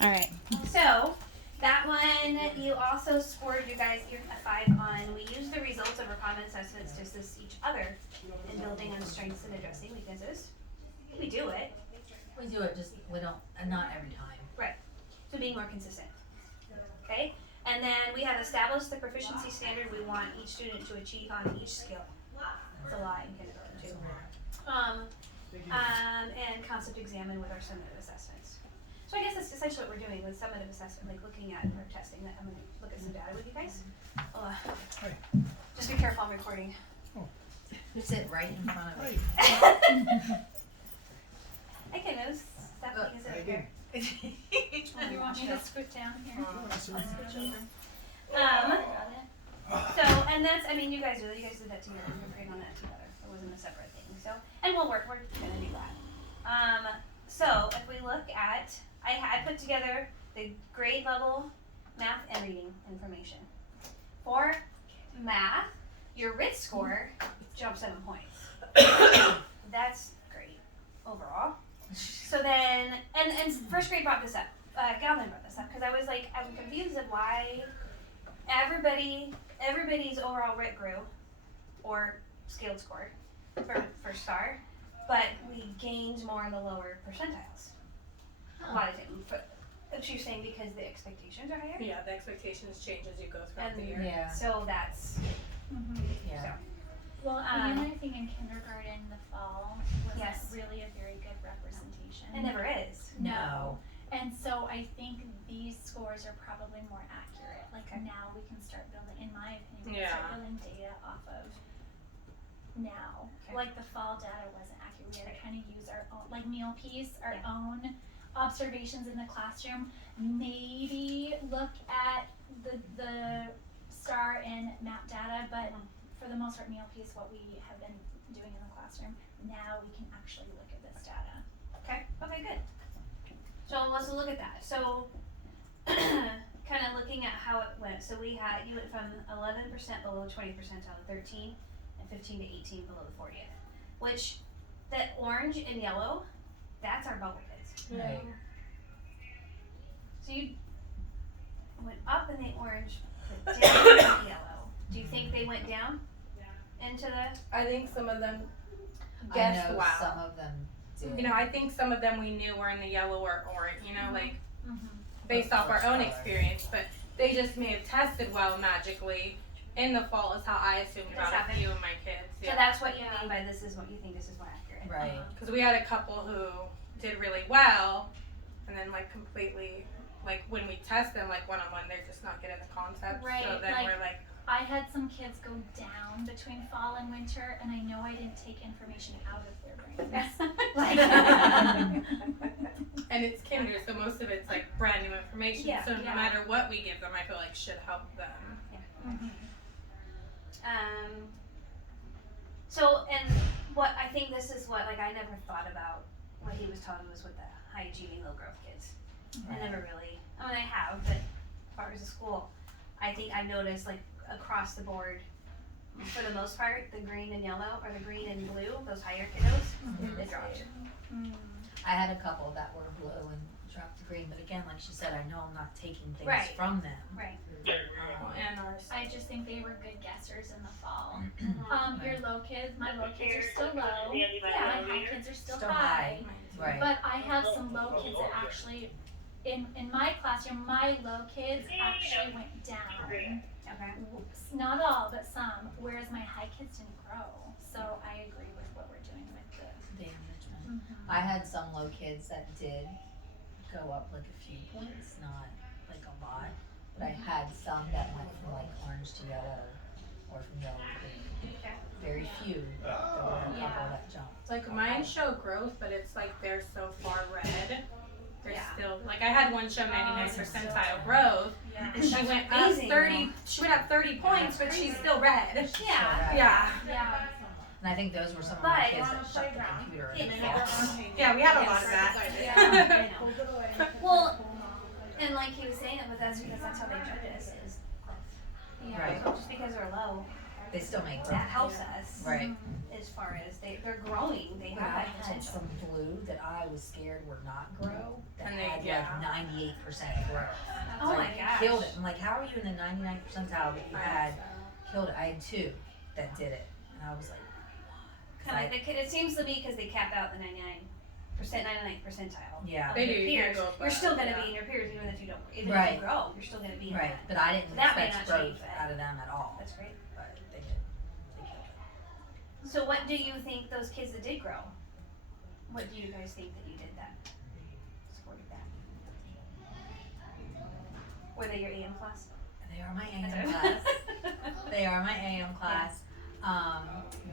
All right. So that one, you also scored you guys a 5 on. We use the results of our common assessments to assist each other in building on strengths and addressing weaknesses. We do it. We do it, just, we don't, not every time. Right. So being more consistent. Okay? And then we have established the proficiency standard we want each student to achieve on each skill. It's a lot in kindergarten too. And concept examine with our summative assessments. So I guess that's essentially what we're doing with summative assessment, like looking at our testing. That I'm going to look at some data with you guys. Just be careful, I'm recording. You sit right in front of me. I can know. Stop being a zip here. Do you want me to scoot down here? I'll switch over. So, and that's, I mean, you guys did that together. We're agreeing on that together. It wasn't a separate thing. So, and we're gonna do that. So if we look at, I put together the grade level math and reading information. For math, your RIT score jumps 7 points. That's great overall. So then, and first grade brought this up. Galvin brought this up because I was like, I'm confused of why everybody's overall RIT grew or scaled scored for star, but we gained more in the lower percentiles. Why didn't? You're saying because the expectations are higher? Yeah, the expectations change as you go throughout the year. Yeah. So that's Yeah. so. Well, I think in kindergarten, the fall wasn't Yes. really a very good representation. It never is. No. And so I think these scores are probably more accurate. Like Okay. now we can start building, in my opinion, we can start building data off of now. Okay. Like the fall data wasn't accurate. We had to kind of use our own, like meal piece, our Yeah. own observations in the classroom. Maybe look at the star and map data, but for the most part, meal piece, what we have been doing in the classroom. Now we can actually look at this data. Okay, good. So let's look at that. So kind of looking at how it went. So you went from 11% below 20 percentile to 13 and 15 to 18 below the 40th. Which the orange and yellow, that's our bubble kids. Right. So you went up in the orange, but down in the yellow. Do you think they went down into the? I think some of them I guessed know well. some of them do. You know, I think some of them we knew were in the yellow or orange, you know, like Mm-hmm. based off our own Color. experience, but they just may have tested well magically in the fall is how I assumed That's about a happened. few of my kids. So that's what you mean by this is what you think this is more accurate. Right. Because we had a couple who did really well, and then like completely, like when we test them like one-on-one, they're just not getting the concept. So Right, then like- we're like, I had some kids go down between fall and winter, and I know I didn't take information out of their brains. and it's kinder, so most of it's like brand new information. Yeah, so no yeah. matter what we give them, I feel like should help them. Mhm. So, and what I think this is what, like, I never thought about what he was talking was with the high achieving, low growth kids. I never really, I mean, I have, but as far as the school, I think I noticed, like, across the board, for the most part, the green and yellow, or the green and blue, those higher kiddos, they dropped. Mm. I had a couple that were blue and dropped to green, but again, like she said, I know I'm not taking things Right. from them. Right. And ours. I just think they were good guessers in the fall. Mm-hmm. Your low kids, my low kids are still low. Yeah. My high kids are still Still high. Right. But I have some low kids that actually, in my classroom, my low kids actually went down. Okay. Not all, but some, whereas my high kids didn't grow. So I agree with what we're doing with the. The enrichment. I had some low kids that did go up like a few points, not like a lot. But I had some that went from like orange to yellow or from yellow to green. Okay. Very few. There were a couple that jumped. Like mine show growth, but it's like they're so far red. They're Yeah. still like I had one show 99 still percentile growth. Yeah. And she went up amazing, 30. She went up 30 points, but she's still red. Yeah. Yeah. Yeah. And I think those were some of my But- kids that shut the computer in the Yeah. fall. Yeah, we had a lot of that. Yeah. I know. Well, and like he was saying, but that's because that's how they judge us is. Yeah. Right. So just because they're low. They still make growth. that helps us Right. as far as they're growing. They But have I that had potential. some blue that I was scared would not grow that And they- had yeah. like 98% growth. Oh my Like, gosh. Killed it. I'm like, how are you in the 99th percentile that you had killed it? I had 2 that did it, and I was like, Kind of like it seems to me because they cap out the 99th percentile. yeah, They do, Your you peers, can't go you're above, still going to yeah. be in your peers even if you don't. Even if Right. you grow, you're still going to be in right. that. But I didn't That may expect not change growth that. out of them at all. That's great. But they did. They killed it. So what do you think those kids that did grow? What do you guys think that you did that supported that? Were they your AM class? They are my AM class. They are my AM class.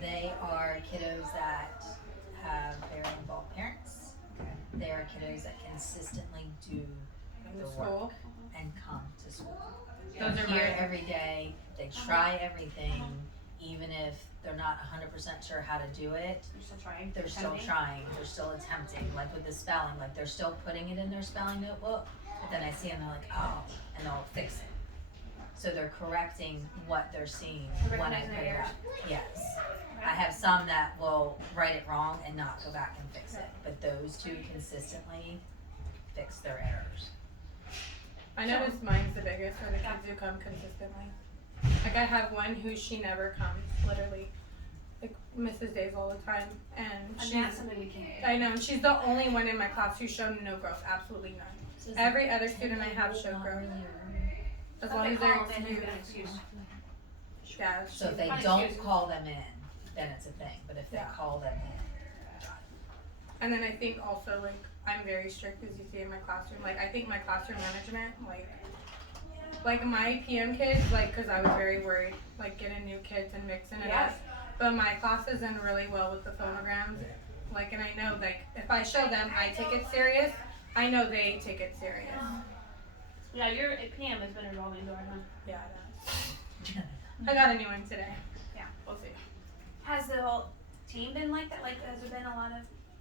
They are kiddos that have very involved parents. They are kiddos that consistently do In the the work school. and come to school. Those They're are here mine. every day. They try everything, even if they're not 100% sure how to do it. You're still trying. They're still Attempting? trying. They're still attempting. Like with the spelling, like they're still putting it in their spelling notebook. But then I see them, they're like, oh, and they'll fix it. So they're correcting what they're seeing They're when I recognizing put their it errors. up. Yes. I have some that will write it wrong and not go back and fix it. But those 2 consistently fix their errors. I notice mine's the biggest for the kids who come consistently. Like I have one who she never comes, literally. Like misses days all the time, and And she's. that's something we can't do. I know, and she's the only one in my class who's shown no growth, absolutely none. Every other student I have showed growth. As long as they're excused. Yeah, So if they Fine don't excuses. call them in, then it's a thing. But if they Yeah. call them in, got it. And then I think also like I'm very strict, as you see in my classroom. Like I think my classroom management, like my PM kids, like because I was very worried, like getting new kids and mixing it Yes. up. But my class is in really well with the phonograms. Like, and I know like if I show them I take it serious, I know they take it serious. Yeah, your PM has been a revolving door, huh? Yeah, it is. I got a new one today. Yeah. We'll see. Has the whole team been like that? Like, has there been a lot of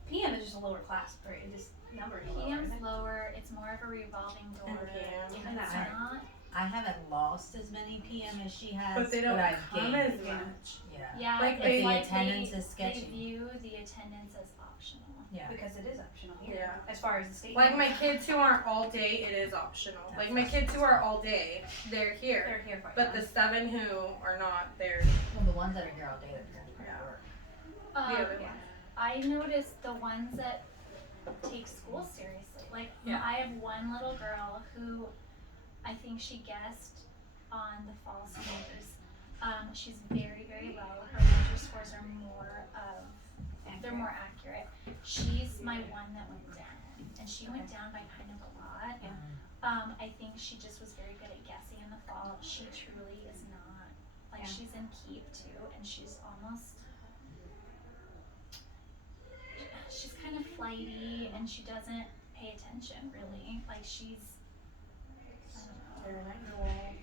PM is just a lower class, right? It just numbers lower. PM's isn't it? lower, it's more of a revolving door. And PM. If And it's that's not, I haven't lost as many PM as she has, But they don't I've come gained. as much. Yeah. yeah, Like, it's they- like the attendance they, is sketchy. They view the attendance as optional. Yeah. Because it is optional here. Yeah. As far as the state. Like goes. my kids who aren't all day, it is optional. Like my kids who are all day, they're here. They're here for it. But the 7 who are not, they're Well, the ones that are here all day, they're gonna do great work. the other yeah. ones. I noticed the ones that take school seriously. Like Yeah. I have one little girl who I think she guessed on the fall semesters. She's very, very low. Her winter scores are more of they're more accurate. She's my one that went down, and she went down by kind of a lot. Yeah. I think she just was very good at guessing in the fall. She truly is not. Like Yeah. she's in keep too, and she's almost. She's kind of flighty, and she doesn't pay attention really. Like she's. I don't know. They're not your wall.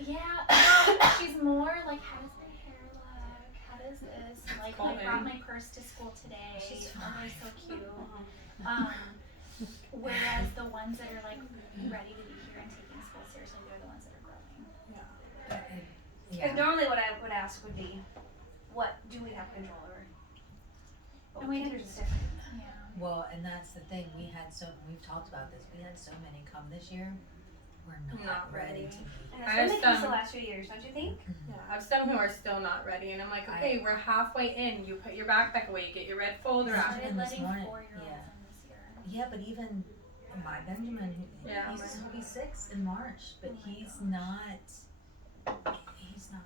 Yeah, well, she's more like, how does my hair look? How does this? Like, I brought my purse to school today. She's Oh, they're so cute. Uh-huh. Whereas the ones that are like ready to be here and taking school seriously, they're the ones that are growing. Because Yeah. normally what I would ask would be, what do we have control over? But And we Kinder's is different. Yeah. Well, and that's the thing. We've talked about this. We had so many come this year. We're not Not ready ready. to be. And I it's been the case the some- last few years, don't you think? Yeah, I have some who are still not ready, and I'm like, okay, we're halfway in. You put your backpack away, you get your red folder I out. started Even this letting morning, 4-year-olds yeah. in this year. Yeah, but even my Benjamin, Yeah, he'll be 6 in March, but Oh my he's gosh.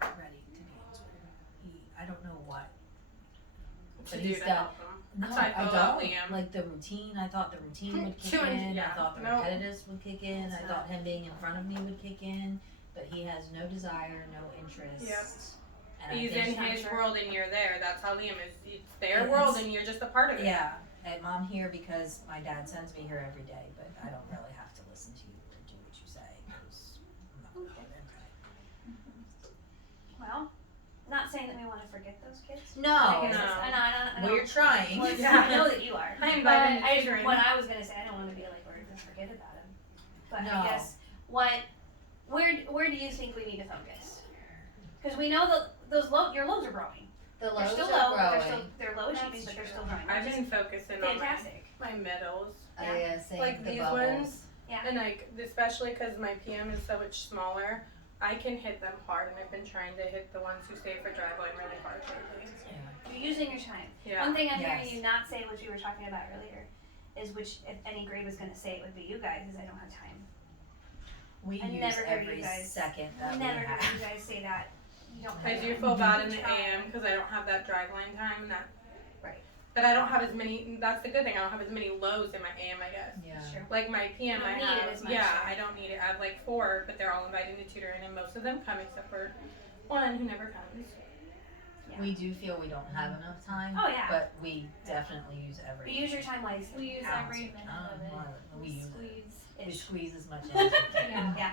not ready to be in school. I don't know what. To But do he's to done. help them. No, That's how I I feel about don't. Liam. Like the routine, I thought the routine would kick Doing- in. yeah, I thought the no. repetitives would kick in. It's I not. thought him being in front of me would kick in. But he has no desire, no interest. Yep. And He's I in think, his world and you're there. That's how Liam is. It's their It's- world and you're just a part of it. yeah, and I'm here because my dad sends me here every day, but I don't really have to listen to you or do what you say because I'm not going to put into it. Well, not saying that we want to forget those kids. No, I guess No. it's- I know. we're trying. Well, Yeah. I know that you are. I invite But him to I, tutoring. what I was gonna say, I don't want to be like we're just forget about him. But No. I guess where do you think we need to focus? Because we know that your lows are growing. The They're lows still are low, growing. they're low achieving, That's but they're true. still growing. I've Which been is focusing on fantastic. my middles. Same Like the these bubbles. ones. Yeah. And like, especially because my PM is so much smaller, I can hit them hard, and I've been trying to hit the ones who stay for driveway really hard lately. Yeah. You're using your time. Yeah. One thing I'm Yes. hearing you not say, which we were talking about earlier, is which if any grade was going to say it would be you guys, is I don't have time. We I use never hear every you guys- second that Never we hear have. you guys say that. You don't have I do time. feel bad in the Try. AM because I don't have that drive line time. And that. Right. But I don't have as many. That's the good thing. I don't have as many lows in my AM, I guess. Yeah. Sure. Like my PM, You don't I need have. it as much, yeah, so. I don't need it. I have like 4, but they're all invited to tutoring, and most of them come except for one who never comes. Yeah. We do feel we don't have enough time. Oh, yeah. But we definitely use every. But use your time wisely. We use ounce every of minute time. of it. Well, we use it. Squeeze. We squeeze as much in as we can. Yeah. Yeah.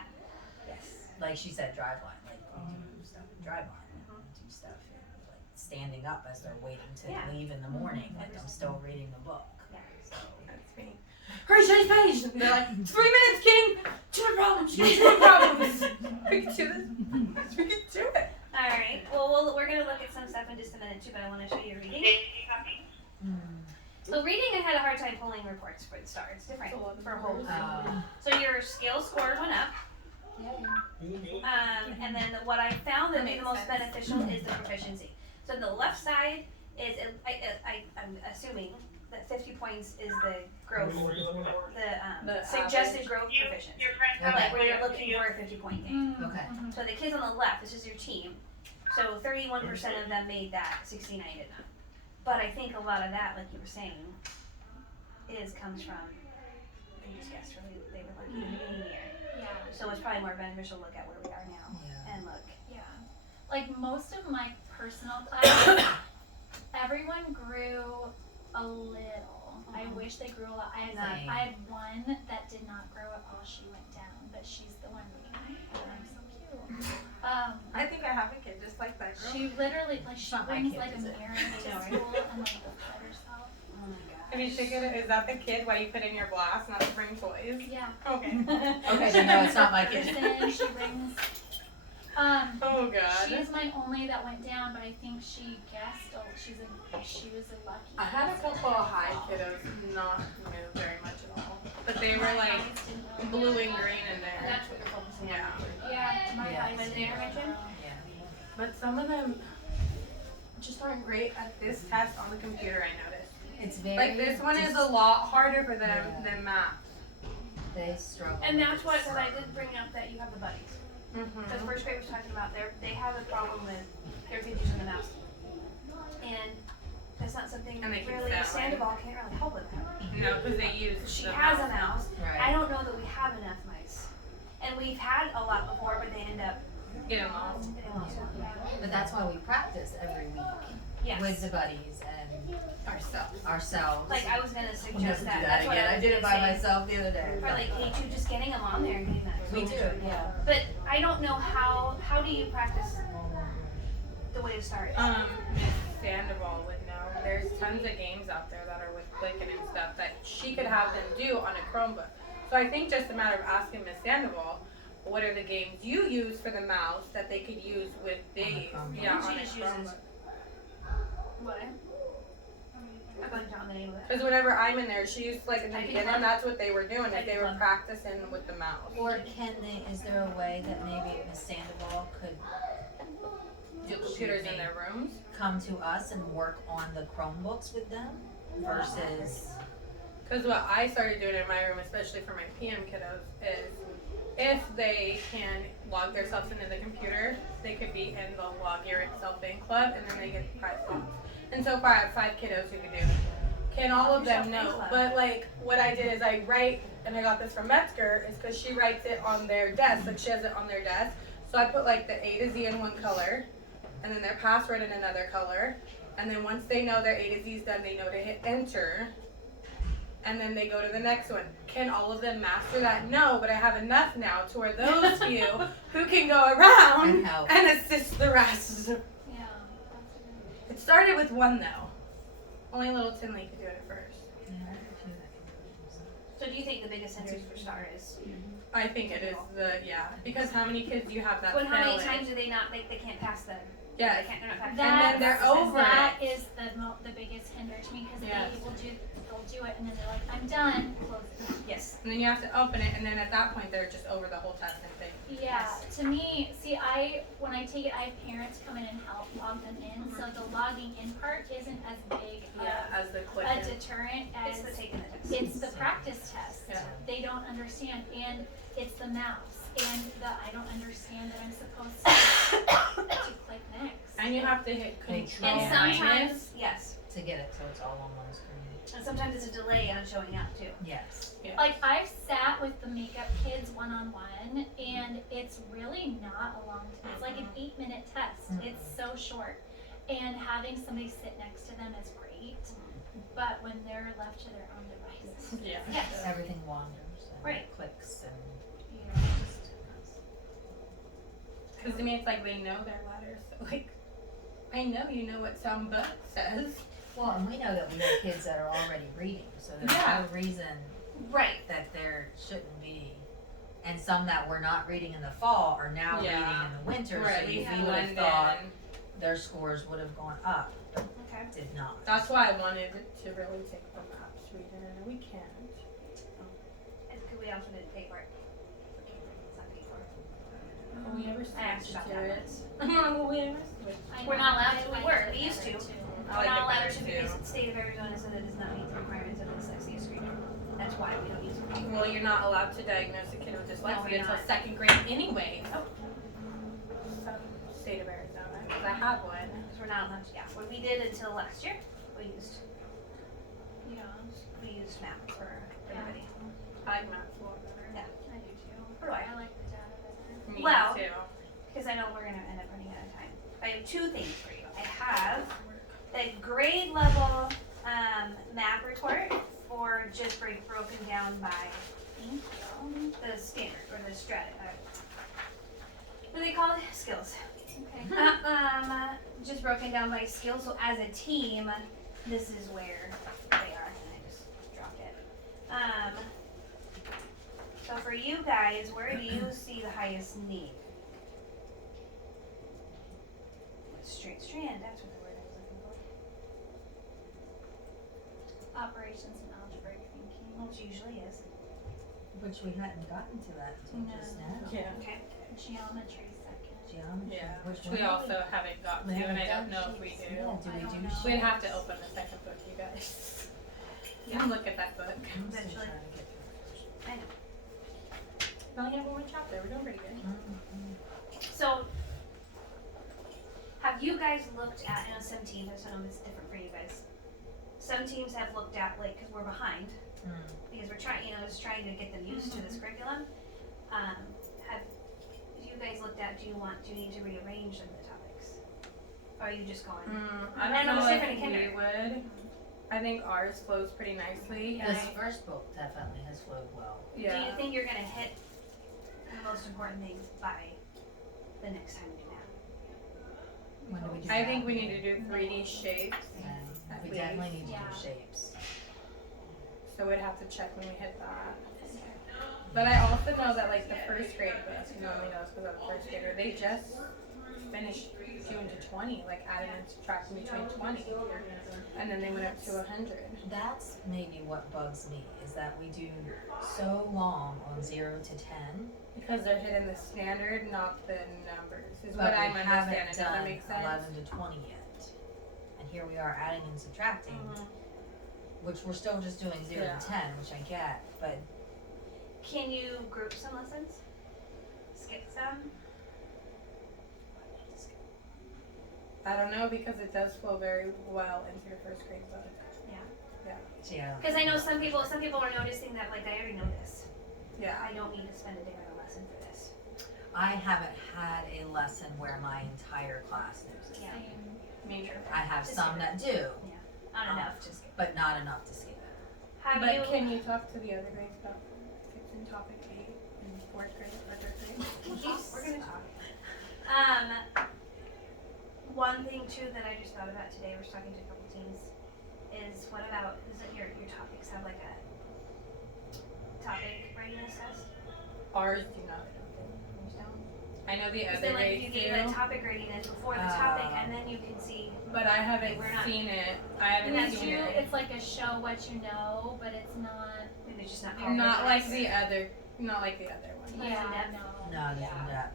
Yes. Like she said, drive line. Like we do stuff in drive line. We do stuff in, like standing up as they're waiting to Yeah. leave in the morning. Like I'm still reading the book. Yeah. So That's me. Hurry, change page! And they're like, 3 minutes, King! 2 more problems! You got 2 more problems! We can do this. We can do it. All right. Well, we're gonna look at some stuff in just a minute too, but I want to show you reading. So reading, I had a hard time pulling reports for the star. It's different for a whole. So your skill score went up. And then what I found that would be the most beneficial is the proficiency. So the left side is, I'm assuming that 50 points is the growth, the suggested growth proficiency. Like where you're looking for a 50-point game. okay. So the kids on the left, this is your team. So 31% of them made that, 69 did not. But I think a lot of that, like you were saying, comes from, they just guessed really, they were lucky in the beginning of the year. Yeah. So it's probably more beneficial to look at where we are now Yeah. and look. Yeah. Like most of my personal classes, everyone grew a little. I wish they grew a lot. I Same. had one that did not grow at all. She went down, but she's the one looking at me. I'm so cute. I think I have a kid just like that girl. She literally, like, she Not my brings kid, like a is it? mirror into I know, right? school and like looks at herself. Oh my god. Have you shaken it? Is that the kid why you put in your glass not to bring toys? Yeah. Okay. Okay, then no, it's not my kid. Person, she brings. Oh god. She's my only that went down, but I think she guessed. Oh, she was a lucky. I had a couple of high kiddos not move very much at all. But they were like blue and green in there. That's what you're focusing on. Yeah. Yeah, my Yeah. eyes Was did there intervention? Yeah. But some of them just aren't great at this test on the computer, I noticed. It's very. Like this one is a lot harder for them than math. They struggle. And with that's it what, because I some. did bring up that you have the buddies. Mm-hmm. Because first grade was talking about they have a problem with their kids using the mouse. And that's not something And they keep really, failing. Sandoval can't really help with that. No, because they use. She the has a mouse. mouse. I Right. don't know that we have enough mice. And we've had a lot before, but they end up Get them lost. getting lost. But that's why we practice every week Yes. with the buddies and ourselves. Like I was gonna We'll never suggest do that. that That's what again. I did it by was gonna say. myself the other day. For like K2, just getting them on there and getting that. We do, yeah. But I don't know how do you practice the way to start? Miss Sandoval would know. There's tons of games out there that are with clicking and stuff that she could have them do on a Chromebook. So I think just a matter of asking Miss Sandoval, what are the games you use for the mouse that they could use with these? Chromebook. Yeah, She on a just uses- Chromebook. What? I blanked out on the name of it. Because whenever I'm in there, she used like in the Typing beginning, club? that's what they were doing. Is Typing they were club. practicing with the mouse. Or can they? Is there a way that maybe Miss Sandoval could Do computers in their rooms. come to us and work on the Chromebooks with them versus? Because what I started doing in my room, especially for my PM kiddos, is if they can log themselves into the computer, they could be in the Log Your Self In Club, and then they get prize points. And so far, I have 5 kiddos who can do it. Can all of them know? But like, what I did is I write, and I got this from Metzger, is because she writes it on their desk. Like she has it on their desk. So I put like the A to Z in one color, and then their password in another color. And then once they know their A to Z is done, they know to hit enter. And then they go to the next one. Can all of them master that? No, but I have enough now to where those few who can go around And help. and assist the rest. Yeah. It started with one though. Only little Tinley could do it at first. Yeah, I have a few that can do it. So do you think the biggest hindrance for STAR is? I think it is because how many kids do you have that When how many fail it? times do they not, they can't pass the, Yes. they're not passing. then they're over That it. is the biggest hinder to me because Yes. they'll do it and then they're like, I'm done, close it. Yes. And then you have to open it, and then at that point they're just over the whole test and thing. Yeah, to me, see, when I take it, I have parents come in and help log them in, so the logging in part isn't as big As the click. a deterrent It's as the taking the test. it's the practice test. Yeah. They don't understand, and it's the mouse, and I don't understand that I'm supposed to click next. And you have to hit They control. And Yeah. sometimes, yes, To get it so it's all on one screen. and sometimes it's a delay on showing up too. Yes. Yeah. Like I've sat with the makeup kids one-on-one, and it's really not a long time. It's like an 8-minute test. Mhm. It's so short, and having somebody sit next to them is great. But when they're left to their own devices, Yeah. Yes. Everything wanders and Right. clicks and yeah. just Because to me, it's like they know their letters. So like, I know you know what some book says. well, and we know that we have kids that are already reading, so there's Yeah. no reason Right. that there shouldn't be. And some that were not reading in the fall are now Yeah. reading in the winter, Right. so you Yeah. would have blend thought in. their scores would have gone up, but Okay. did not. That's why I wanted to really take the maps reader, and we can't. And could we also didn't pay for it? It's not paid for. Will we ever I have to switch shop to that it? once. Will we ever switch? I We're know, not allowed I to. We like were. it We used better to. too. I We're like not it allowed better to because too. the state of Arizona said it does not meet the requirements of the dyslexia screener. That's why we don't use it. Well, you're not allowed to diagnose a kid with No, dyslexia we're until not. 2nd grade anyway. Oh. State of Arizona, because I have one. Because we're not allowed to, yeah. What we did until last year, we used MAP for everybody. I like maps a lot better. Yeah. I do too. What do I? I like the data better. Me Well- too. Because I know we're gonna end up running out of time. I have 2 things for you. I have the grade level MAP report for just broken down by the standard or the strata. What do they call it? Skills. Okay. Just broken down by skills. So as a team, this is where they are. And I just dropped it. So for you guys, where do you see the highest need? Straight strand. That's what the word I was looking for. Operations and algebraic thinking. Which usually is. Which we hadn't gotten to that until No. just now. Yeah. Okay. Geometry second. Geometry. Yeah, Which which we also haven't got to, we and haven't I don't done know if we shapes. do. Yeah, do I we don't do know. shapes? We'd have to open the second book, you guys. Yeah. Look at that book. I'm still Eventually. trying to get through it. I know. We only have one chapter. We're doing pretty good. So, have you guys looked at, I know some teams, I know it's different for you guys. Some teams have looked at, like, because we're behind, because we're trying, just trying to get them used to this curriculum. Have you guys looked at, do you need to rearrange some of the topics? Or are you just going? I I know don't it's know different if in we kinder. would. I think ours flows pretty nicely. Yeah. This first book definitely has flowed well. Do Yeah. you think you're gonna hit the most important things by the next time we do that? When do we do I that? think we need to do 3D shapes. Yeah, at we definitely least. need to Yeah. do shapes. So we'd have to check when we hit that. But I also know that like the first grade book, you know, knows because I'm a first grader, they just finished June to 20, like adding and subtracting between 20. And then they went up to 100. That's maybe what bugs me, is that we do so long on 0 to 10, Because they're hitting the standard, not the numbers, is but what I'm we understanding. haven't Does that done make sense? 11 to 20 yet. And here we are adding and subtracting, which we're still just doing 0 Yeah. to 10, which I get, but Can you group some lessons? Skip some? I don't know because it does flow very well into your first grade book. yeah. Because I know some people are noticing that, like, I already know this. Yeah. I don't need to spend a day on a lesson for this. I haven't had a lesson where my entire class knows it. Yeah. Me too. I have Just some skip that do, Not enough to skip. but not enough to skip it. Have But you? can you talk to the other grades about skips in topic 8 in 4th grade or 3rd grade? We're gonna talk. One thing too that I just thought about today, we're talking to a couple teams, is what about, is it your topics have like a topic readiness test? Ours do not. Yours don't? I know the Because other then like if you grades gave a do, topic readiness before the topic and then you can see. but I haven't We're not- seen it. I And haven't they seen do, it. it's like a show what you know, but it's not. Maybe it's just not called Not like readiness. the other, not like the other one. Yeah, no. No, there's Yeah. that.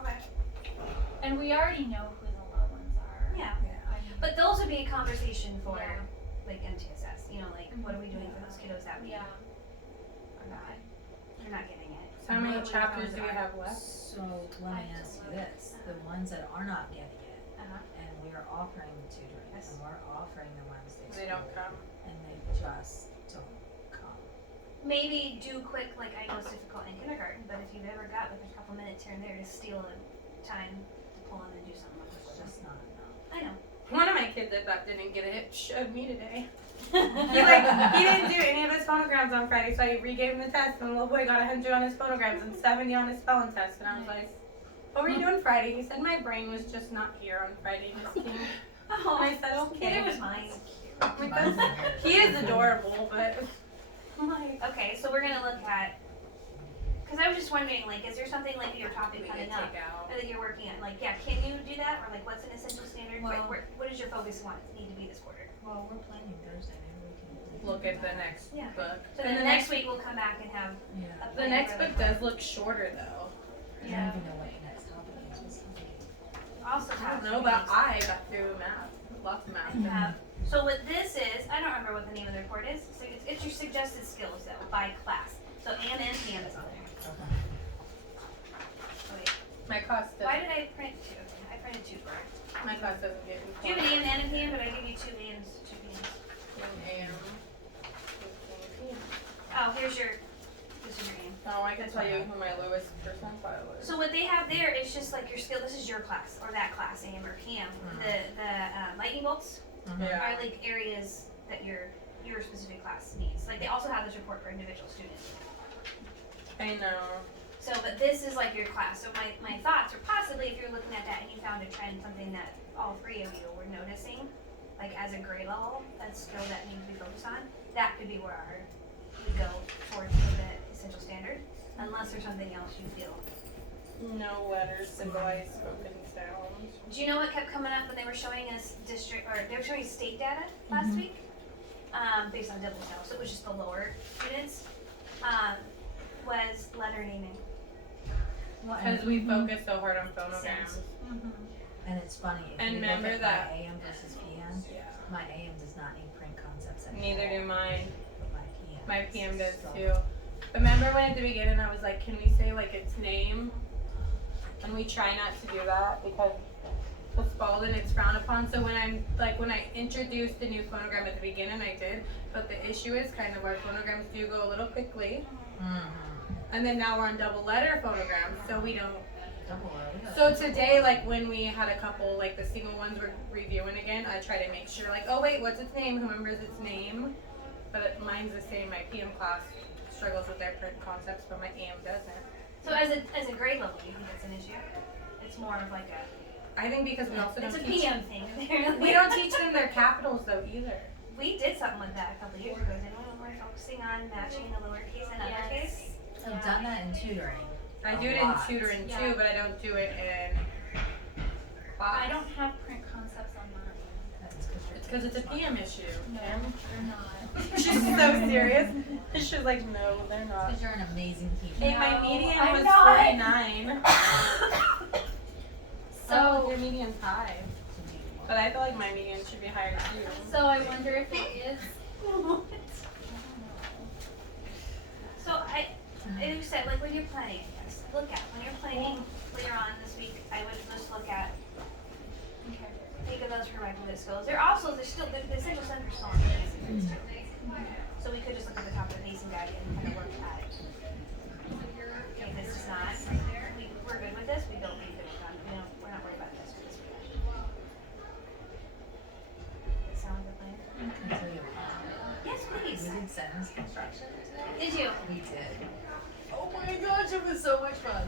Okay. And we already know who the low ones are. Yeah. I mean, But those would be a conversation for Yeah. like MTSS. You know, like what are we doing for those kiddos that we yeah. are not? They're not getting it. So how many What chapters ones do we are? have left? So let me ask you this, the ones that are not getting it, Uh-huh. and we are offering the tutoring, Yes. and we're offering the Wednesday They don't school, come. and they just don't come. Maybe do quick, like I know it's difficult in kindergarten, but if you've ever got like a couple minutes here and there to steal a time to pull in and do something like It's this. just not enough. I know. One of my kids that didn't get it showed me today. He didn't do any of his phonograms on Friday, so I re-gave him the test, and the little boy got 100 on his phonograms and 70 on his spelling test, and I was like, "What were you doing Friday?" He said, "My brain was just not here on Friday, Miss King." Oh, And I said, "Okay." it was mine. I'm like, Mine's "That's- not he is adorable, but I'm like, okay, so we're gonna look at, because I was just wondering, like, is there something like your topic we coming could up take out. or that you're working on? Like, yeah, can you do that? Or like, what's an essential standard? Well- What is your focus on? Need to be this quarter. Well, we're planning Thursday, maybe we can. Look at the next Yeah. book. So And then the next week we'll come back and have Yeah. a The plan next for book does look shorter though. I don't even know what your next topic is, what's the topic? Also I have don't know, but I got through math, lots of math. have. So what this is, I don't remember what the name of the report is. So it's your suggested skills though by class. So AM and PM is on there. Okay. Oh, wait. My class Why doesn't. did I print two? Okay, I printed two for her. My class doesn't get Do you have an AM and a PM? But I give you two AMs, two PMs. AM. Oh, here's your. This is your AM. Oh, I can tell you who my lowest percentile was. So what they have there is just like your skill. This is your class or that class, AM or PM. The lightning bolts Yeah. are like areas that your specific class needs. Like they also have this report for individual students. I know. So, but this is like your class. So my thoughts are possibly if you're looking at that and you found a trend, something that all three of you were noticing, like as a grade level, a skill that needs to be focused on, that could be where we go towards the essential standard, unless there's something else you feel. No letters, symbolized spoken sounds. Do you know what kept coming up when they were showing us district, or they were showing state data last week? Based on double tail, so it was just the lower units, was letter naming. Well, Because we focus so hard on phonograms. Sounds. and it's funny, if And you look remember at that- my AM versus PM, Yeah. my AM does not need print concepts anymore. Neither do mine. But my PM. My PM does still- too. Remember when at the beginning I was like, can we say like its name? And we try not to do that because the Spalding it's frowned upon. So when when I introduced the new phonogram at the beginning, I did. But the issue is kind of our phonograms do go a little quickly. And then now we're on double letter phonograms, so we don't. Double O. So today, like when we had a couple, like the single ones we're reviewing again, I try to make sure, like, oh wait, what's its name? Who remembers its name? But mine's the same. My PM class struggles with their print concepts, but my AM doesn't. So as a grade level, do you think it's an issue? It's more of like a. I think because we also It's a don't teach. PM thing. Apparently. We don't teach them their capitals though either. We did something with that a couple years ago, didn't we? When we were focusing on matching the lowercase and uppercase. I've done that in tutoring. I A do it in lot. tutoring Yeah. too, but I don't do it in class. I don't have print concepts on mine. That's 'cause you're It's because it's a smart. PM issue. No, Kim. they're not. She's so serious. She's like, no, they're not. Because you're an amazing teacher. Hey, my No, median I'm was not. 49. So, your median's high. But I feel like my median should be higher too. so I wonder if it is. So as you said, like when you're planning, yes, look at when you're planning later on this week. I would just look at think of those prerequisite skills. There's still the essential center still on the basic things too. So we could just look at the top of the pacing guide and kind of look at it. Okay, this is not. We're good with this. We don't need to work on. We're not worried about this for this week. Does that sound like a plan? Can I tell you a problem? Yes, please. We did sentence construction today. Did you? We did. Oh my gosh, it was so much fun.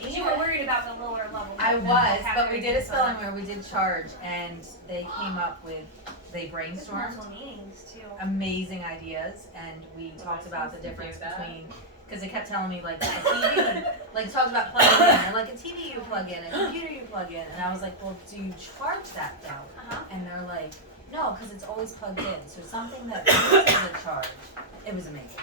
You were worried about the lower level. I was, but we did a vocabulary spelling and so on. where we did charge, and they came up with they Just brainstormed multiple meetings too. amazing ideas, and we talked about the difference Do that. between, because they kept telling me like a TV, like talked about plugging in, and like a TV you plug in, a computer you plug in, and I was like, well, do you charge that though? Uh-huh. And they're like, no, because it's always plugged in. So something that uses a charge. It was amazing.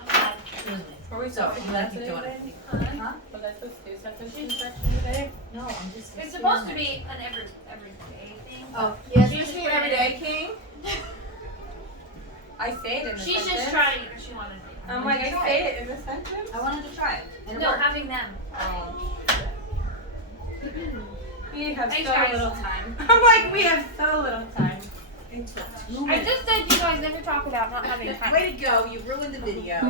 I'm glad. It was amazing. Are we So supposed I'm to gonna do keep that doing it. today? Huh? Was I supposed to do septic inspection today? No, I'm just. It's supposed to be an everyday thing. Oh, Yes, She's just just me everyday king. I say it in the She's sentence. just trying. She wanted to. I'm like, I say it in the sentence. I wanted to try it. And it No, worked. having them. We have Thanks, so guys. little time. I'm like, we have so little time. I just said you guys never talk about not having time. Way to go, you ruined the video.